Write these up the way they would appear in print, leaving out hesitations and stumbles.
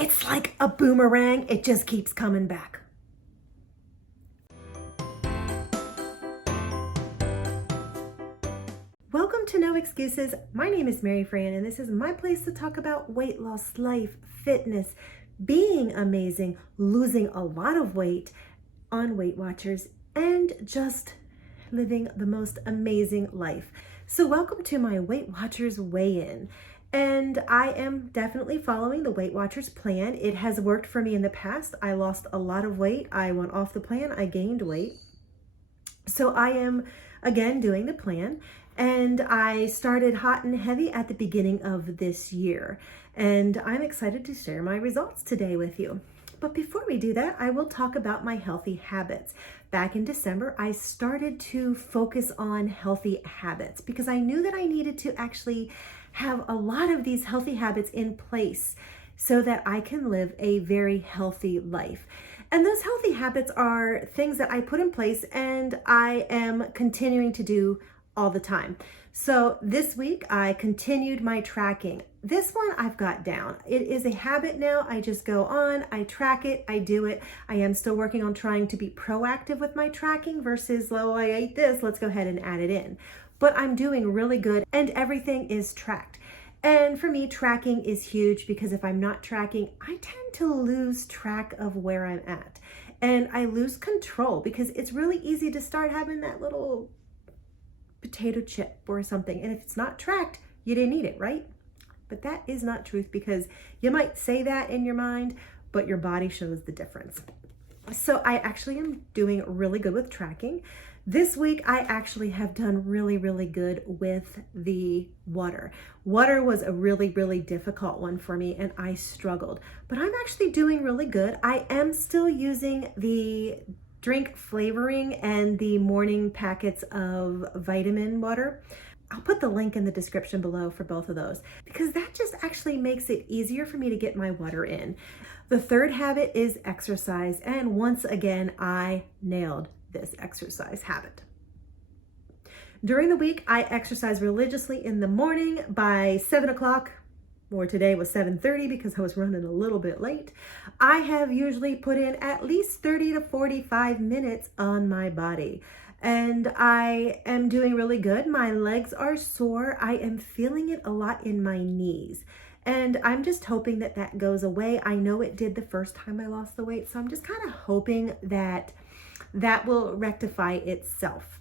It's like a boomerang. It just keeps coming back. Welcome to No Excuses. My name is Mary Fran, and this is my place to talk about weight loss, life, fitness, being amazing, losing a lot of weight on Weight Watchers, and just living the most amazing life. So welcome to my Weight Watchers weigh-in. And I am definitely following the Weight Watchers plan. It has worked for me in the past. I lost a lot of weight. I went off the plan. I gained weight. So I am again doing the plan. And I started hot and heavy at the beginning of this year. And I'm excited to share my results today with you. But before we do that, I will talk about my healthy habits. Back in December, I started to focus on healthy habits because I knew that I needed to actually have a lot of these healthy habits in place so that I can live a very healthy life. And those healthy habits are things that I put in place and I am continuing to do all the time. So this week I continued my tracking. This one I've got down. It is a habit now. I just go on, I track it, I do it. I am still working on trying to be proactive with my tracking versus, oh, I ate this, let's go ahead and add it in. But I'm doing really good and everything is tracked. And for me, tracking is huge because if I'm not tracking, I tend to lose track of where I'm at. And I lose control because it's really easy to start having that little potato chip or something. And if it's not tracked, you didn't eat it, right? But that is not truth because you might say that in your mind, but your body shows the difference. So I actually am doing really good with tracking. This week, I actually have done really, really good with the water. Water was a really, really difficult one for me and I struggled, but I'm actually doing really good. I am still using the drink flavoring and the morning packets of vitamin water. I'll put the link in the description below for both of those because that just actually makes it easier for me to get my water in. The third habit is exercise. And once again, I nailed this exercise habit. During the week, I exercise religiously in the morning by 7 o'clock, or today was 7:30 because I was running a little bit late. I have usually put in at least 30 to 45 minutes on my body. And I am doing really good. My legs are sore. I am feeling it a lot in my knees. And I'm just hoping that that goes away. I know it did the first time I lost the weight, so I'm just kind of hoping that that will rectify itself.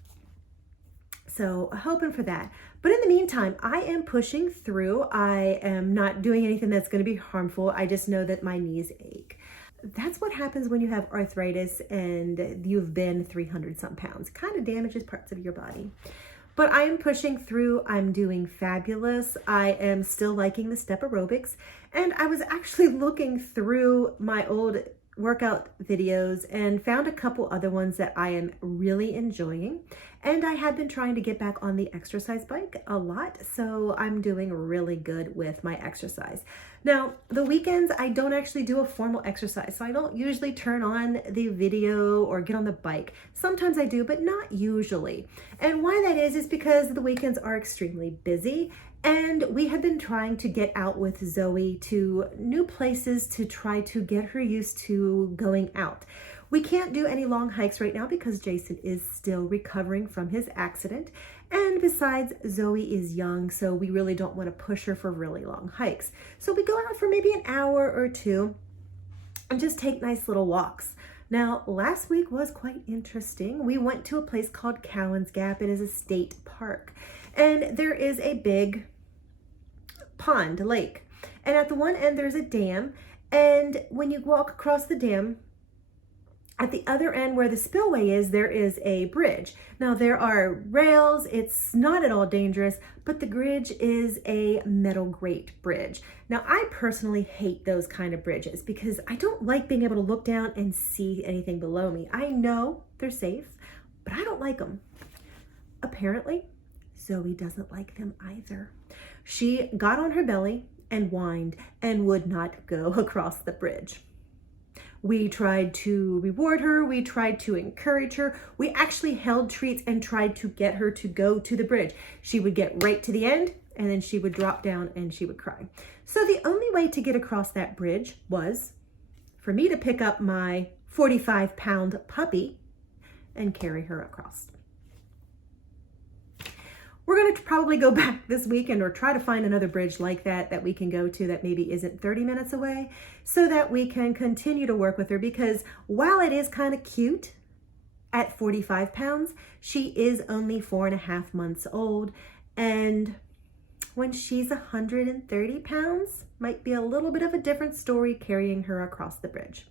So hoping for that. But in the meantime, I am pushing through. I am not doing anything that's going to be harmful. I just know that my knees ache. That's what happens when you have arthritis and you've been 300 some pounds. It kind of damages parts of your body. But I am pushing through. I'm doing fabulous. I am still liking the step aerobics. And I was actually looking through my old workout videos and found a couple other ones that I am really enjoying. And I have been trying to get back on the exercise bike a lot, so I'm doing really good with my exercise. Now, the weekends, I don't actually do a formal exercise, so I don't usually turn on the video or get on the bike. Sometimes I do, but not usually. And why that is because the weekends are extremely busy. And we have been trying to get out with Zoe to new places to try to get her used to going out. We can't do any long hikes right now because Jason is still recovering from his accident. And besides, Zoe is young, so we really don't want to push her for really long hikes. So we go out for maybe an hour or two and just take nice little walks. Now, last week was quite interesting. We went to a place called Cowans Gap. It is a state park. And there is a big pond, lake. And at the one end, there's a dam. And when you walk across the dam, at the other end where the spillway is, there is a bridge. Now there are rails, it's not at all dangerous, but the bridge is a metal grate bridge. Now I personally hate those kind of bridges because I don't like being able to look down and see anything below me. I know they're safe, but I don't like them. Apparently, Zoe doesn't like them either. She got on her belly and whined and would not go across the bridge. We tried to reward her. We tried to encourage her. We actually held treats and tried to get her to go to the bridge. She would get right to the end and then she would drop down and she would cry. So the only way to get across that bridge was for me to pick up my 45-pound puppy and carry her across. We're going to probably go back this weekend or try to find another bridge like that we can go to that maybe isn't 30 minutes away, so that we can continue to work with her, because while it is kind of cute at 45 pounds, she is only 4.5 months old. And when she's 130 pounds, might be a little bit of a different story carrying her across the bridge.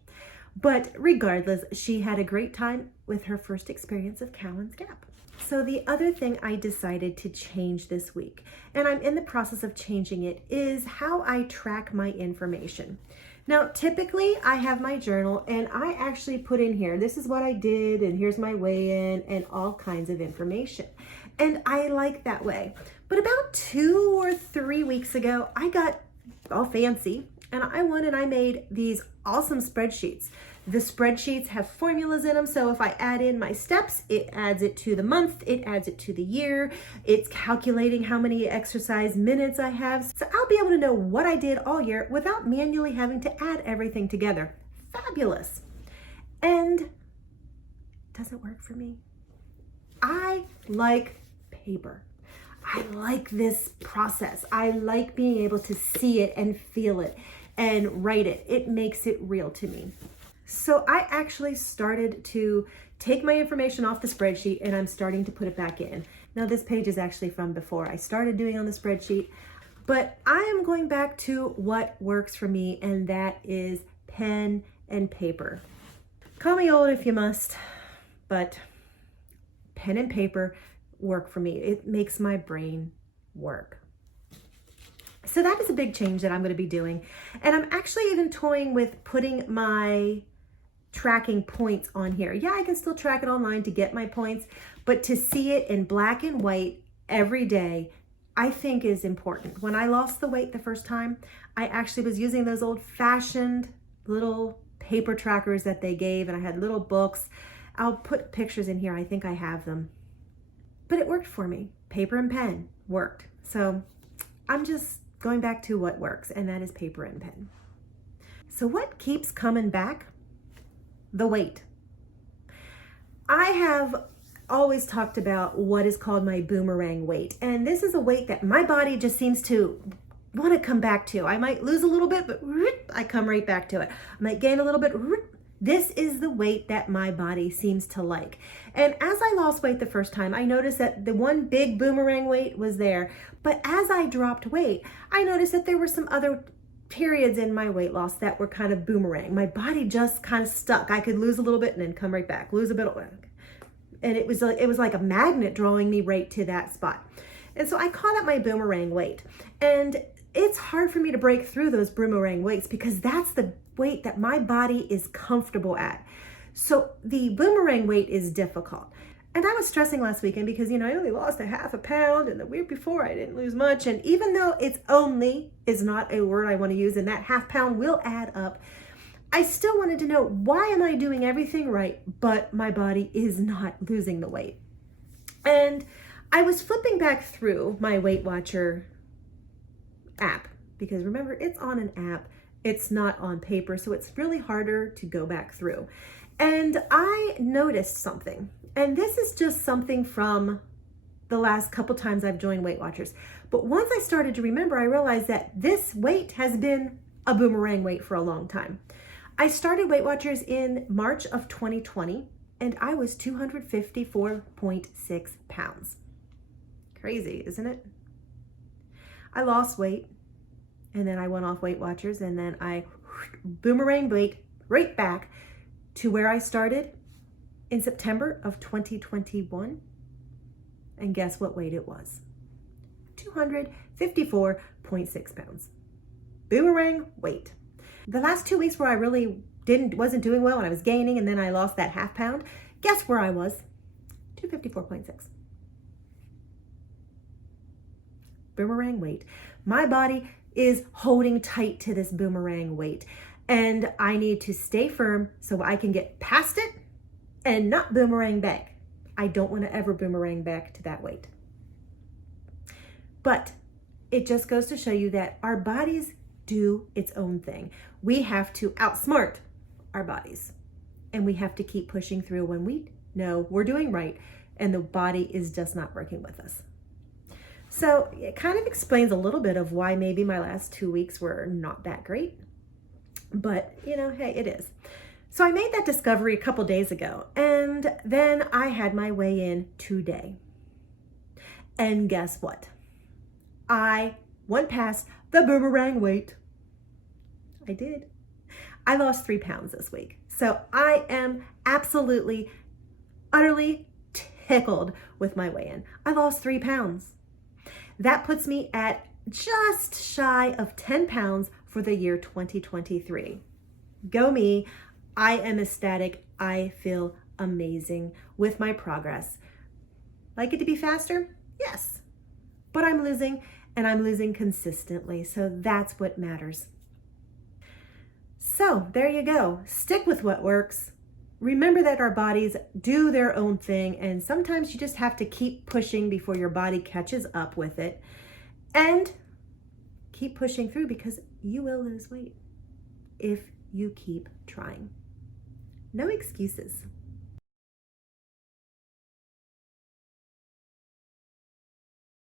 But regardless, she had a great time with her first experience of Cowans Gap. So the other thing I decided to change this week, and I'm in the process of changing it, is how I track my information. Now, typically I have my journal and I actually put in here, this is what I did and here's my weigh-in and all kinds of information. And I like that way. But about 2 or 3 weeks ago, I got all fancy and I made these awesome spreadsheets. The spreadsheets have formulas in them, so if I add in my steps, it adds it to the month, it adds it to the year, it's calculating how many exercise minutes I have. So I'll be able to know what I did all year without manually having to add everything together. Fabulous. And it doesn't work for me. I like paper. I like this process. I like being able to see it and feel it and write it. It makes it real to me. So I actually started to take my information off the spreadsheet and I'm starting to put it back in. Now this page is actually from before I started doing on the spreadsheet, but I am going back to what works for me, and that is pen and paper. Call me old if you must, but pen and paper work for me. It makes my brain work. So that is a big change that I'm going to be doing. And I'm actually even toying with putting my tracking points on here. Yeah, I can still track it online to get my points, but to see it in black and white every day, I think is important. When I lost the weight the first time, I actually was using those old-fashioned little paper trackers that they gave, and I had little books. I'll put pictures in here. I think I have them. But it worked for me. Paper and pen worked. So I'm just going back to what works, and that is paper and pen. So what keeps coming back? The weight. I have always talked about what is called my boomerang weight, and this is a weight that my body just seems to want to come back to. I might lose a little bit, but I come right back to it. I might gain a little bit. This is the weight that my body seems to like. And as I lost weight the first time, I noticed that the one big boomerang weight was there. But as I dropped weight, I noticed that there were some other periods in my weight loss that were kind of boomerang. My body just kind of stuck. I could lose a little bit and then come right back, lose a bit. And it was like a magnet drawing me right to that spot. And so I call that my boomerang weight. And it's hard for me to break through those boomerang weights because that's the weight that my body is comfortable at. So the boomerang weight is difficult. And I was stressing last weekend because, I only lost 0.5 pound, and the week before I didn't lose much. And even though it's only is not a word I want to use, and that 0.5 pound will add up, I still wanted to know, why am I doing everything right, but my body is not losing the weight? And I was flipping back through my Weight Watcher app, because remember, it's on an app. It's not on paper, so it's really harder to go back through. And I noticed something, and this is just something from the last couple times I've joined Weight Watchers. But once I started to remember, I realized that this weight has been a boomerang weight for a long time. I started Weight Watchers in March of 2020, and I was 254.6 pounds. Crazy, isn't it? I lost weight, and then I went off Weight Watchers, and then I boomerang weight right back to where I started in September of 2021. And guess what weight it was? 254.6 pounds. Boomerang weight. The last 2 weeks where I really wasn't doing well and I was gaining, and then I lost that 0.5 pound, guess where I was? 254.6. Boomerang weight. My body is holding tight to this boomerang weight, and I need to stay firm so I can get past it and not boomerang back. I don't want to ever boomerang back to that weight. But it just goes to show you that our bodies do its own thing. We have to outsmart our bodies, and we have to keep pushing through when we know we're doing right and the body is just not working with us. So it kind of explains a little bit of why maybe my last 2 weeks were not that great, but hey, it is. So I made that discovery a couple days ago, and then I had my weigh-in today. And guess what? I went past the boomerang weight. I did. I lost 3 pounds this week. So I am absolutely, utterly tickled with my weigh-in. I lost 3 pounds. That puts me at just shy of 10 pounds for the year 2023. Go me. I am ecstatic. I feel amazing with my progress. Like it to be faster? Yes. But I'm losing, and I'm losing consistently. So that's what matters. So there you go. Stick with what works. Remember that our bodies do their own thing, and sometimes you just have to keep pushing before your body catches up with it. And keep pushing through, because you will lose weight if you keep trying. No excuses.